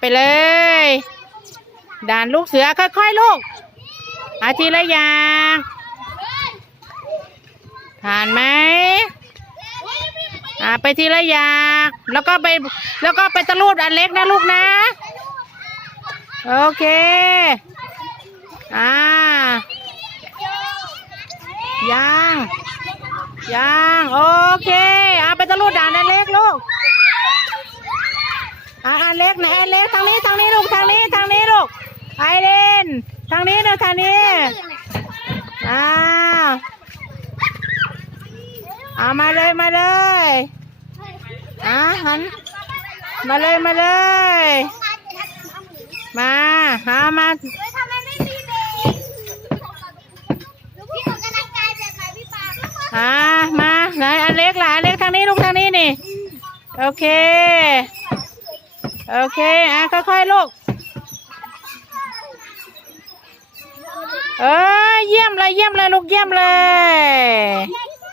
ไปเลย ด่านลูกเสือค่อยๆลูก อาทีละอย่างผ่านไหมอ่าไปทีละอย่างแล้วก็ไปแล้วก็ไปตะลูดอันเล็กนะลูกนะ โอเค อ่า ยัง ยัง โอเคเอาไปตะลูดด่านอันเล็กลูก อ่าอันเล็กไหนอันเล็กทางนี้ทางนี้ลูกทางนี้ทางนี้ลูกไอเดนทางนี้เดี๋ยวทางนี้อ้าวเอามาเลยมาเลยอ่าหันมาเลยมาเลย มาหามาเฮ้ยทำไมไม่มีเบรกพี่ออกกำลังกายแบบไหนพี่ปาอ่ามาไหนอันเล็กล่ะอันเล็กทางนี้ลูกทางนี้นี่ โอเค โอเค อะ ค่อยๆลูก เออเยี่ยมเลย เยี่ยมเลย ลูก เยี่ยมเลย